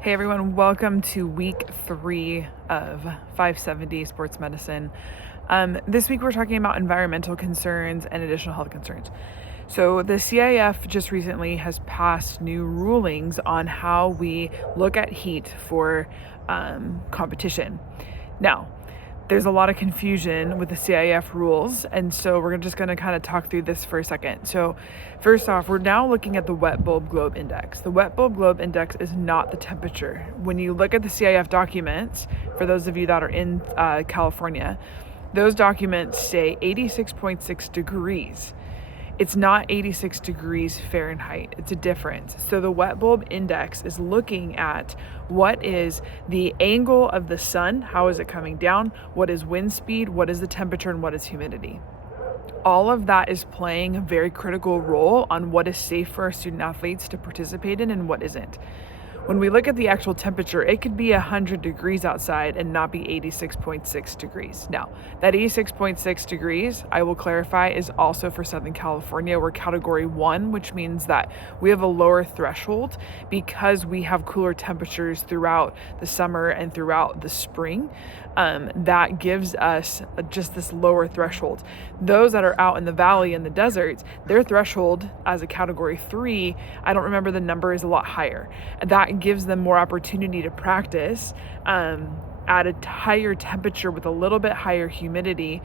Hey everyone, welcome to week 3 of 570 Sports Medicine. This week we're talking about environmental concerns and additional health concerns. So the CIF just recently has passed new rulings on how we look at heat for competition. Now, there's a lot of confusion with the CIF rules, and so we're just going to kind of talk through this for a second. So first off, we're now looking at the wet bulb globe index. The wet bulb globe index is not the temperature. When you look at the CIF documents, for those of you that are in California, those documents say 86.6 degrees. It's not 86 degrees Fahrenheit. It's a difference. So the wet bulb index is looking at what is the angle of the sun, how is it coming down, what is wind speed, what is the temperature, and what is humidity. All of that is playing a very critical role on what is safe for our student athletes to participate in and what isn't. When we look at the actual temperature, it could be 100 degrees outside and not be 86.6 degrees. Now, that 86.6 degrees, I will clarify, is also for Southern California. We're category 1, which means that we have a lower threshold because we have cooler temperatures throughout the summer and throughout the spring. That gives us just this lower threshold. Those that are out in the valley and the deserts, their threshold as a category 3, I don't remember the number, is a lot higher. That gives them more opportunity to practice at a higher temperature with a little bit higher humidity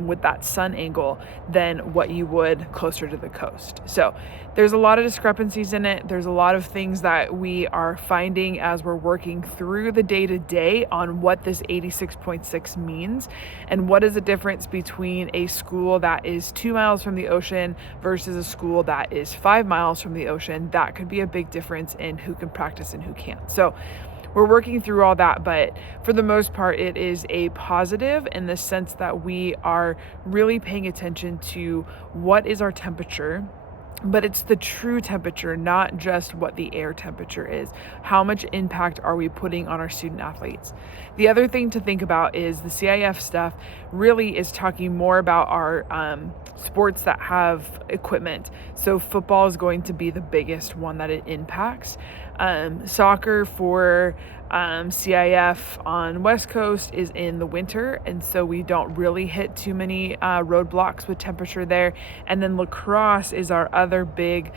with that sun angle than what you would closer to the coast. So there's a lot of discrepancies in it. There's a lot of things that we are finding as we're working through the day-to-day on what this 86.6 means and what is the difference between a school that is 2 miles from the ocean versus a school that is 5 miles from the ocean. That could be a big difference in who can practice and who can't. So we're working through all that, but for the most part, it is a positive in the sense that we are really paying attention to what is our temperature, but it's the true temperature, not just what the air temperature is. How much impact are we putting on our student athletes? The other thing to think about is the CIF stuff really is talking more about our sports that have equipment. So football is going to be the biggest one that it impacts. Soccer for CIF on West Coast is in the winter, and so we don't really hit too many roadblocks with temperature there. And then lacrosse is our other big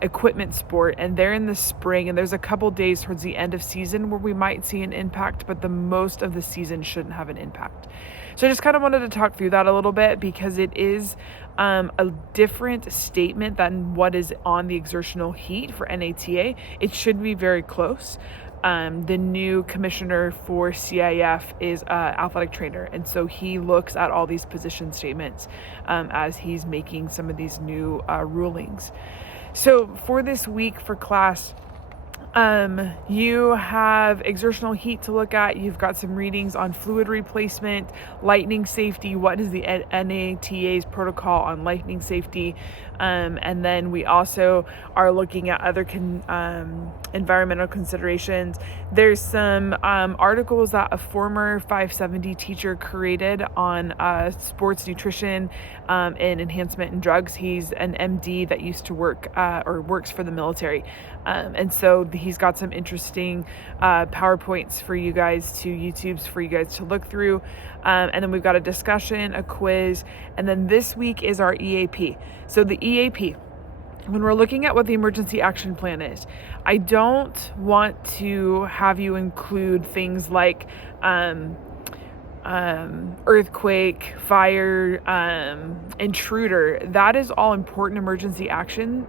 equipment sport, and they're in the spring, and there's a couple days towards the end of season where we might see an impact, but the most of the season shouldn't have an impact. So I just kind of wanted to talk through that a little bit because it is a different statement than what is on the exertional heat for NATA. It should be very close. The new commissioner for CIF is an athletic trainer, and so he looks at all these position statements as he's making some of these new rulings. So for this week for class, you have exertional heat to look at. You've got some readings on fluid replacement, lightning safety. What is the NATA's protocol on lightning safety? And then we also are looking at other environmental considerations. There's some articles that a former 570 teacher created on sports nutrition and enhancement in drugs. He's an MD that used to work or works for the military. And so he's got some interesting PowerPoints for you guys YouTubes for you guys to look through. And then we've got a discussion, a quiz, and then this week is our EAP. So the EAP, when we're looking at what the emergency action plan is, I don't want to have you include things like earthquake, fire, intruder. That is all important emergency action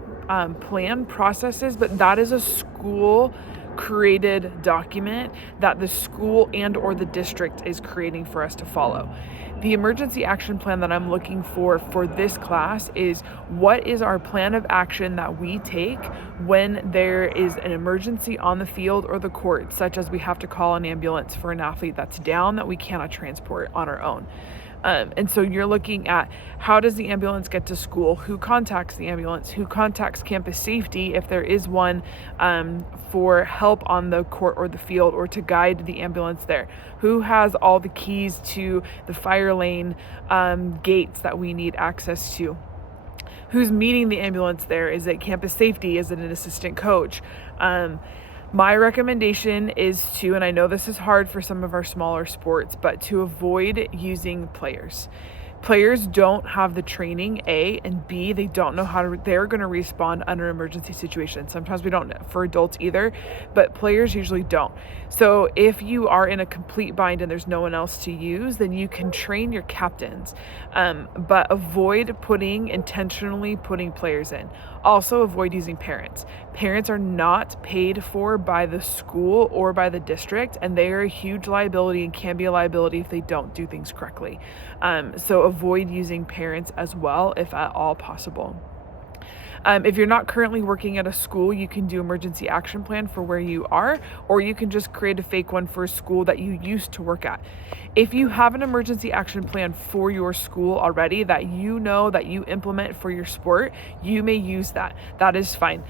plan processes, but that is a school created document that the school and or the district is creating for us to follow. The emergency action plan that I'm looking for this class is what is our plan of action that we take when there is an emergency on the field or the court, such as we have to call an ambulance for an athlete that's down that we cannot transport on our own. And so you're looking at how does the ambulance get to school, who contacts the ambulance, who contacts campus safety if there is one, for help on the court or the field or to guide the ambulance there, who has all the keys to the fire lane gates that we need access to, who's meeting the ambulance there, is it campus safety, is it an assistant coach, My recommendation is to, and I know this is hard for some of our smaller sports, but to avoid using players. Players don't have the training, A, and B, they don't know they're going to respond under emergency situations. Sometimes we don't for adults either, but players usually don't. So if you are in a complete bind and there's no one else to use, then you can train your captains, but avoid intentionally putting players in. Also avoid using parents. Parents are not paid for by the school or by the district, and they are a huge liability and can be a liability if they don't do things correctly. So avoid using parents as well if at all possible. If you're not currently working at a school, you can do emergency action plan for where you are, or you can just create a fake one for a school that you used to work at. If you have an emergency action plan for your school already that you know that you implement for your sport, you may use that. That is fine.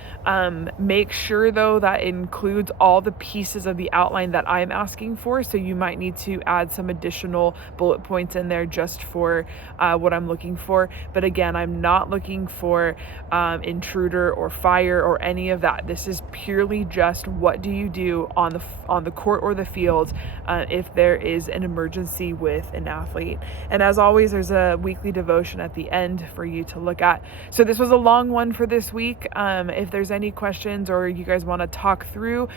Make sure though that it includes all the pieces of the outline that I'm asking for. So you might need to add some additional bullet points in there just for what I'm looking for. But again, I'm not looking for intruder or fire or any of that. This is purely just what do you do on the court or the field if there is an emergency with an athlete. And as always, there's a weekly devotion at the end for you to look at. So this was a long one for this week. If there's any questions or you guys want to talk through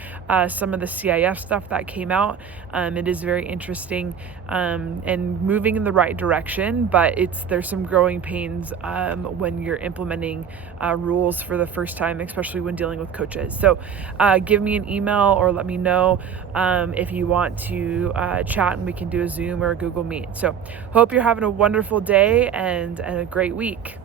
some of the CIF stuff that came out, it is very interesting and moving in the right direction, but there's some growing pains when you're implementing rules for the first time, especially when dealing with coaches. So give me an email or let me know if you want to chat, and we can do a Zoom or a Google Meet. So hope you're having a wonderful day and a great week.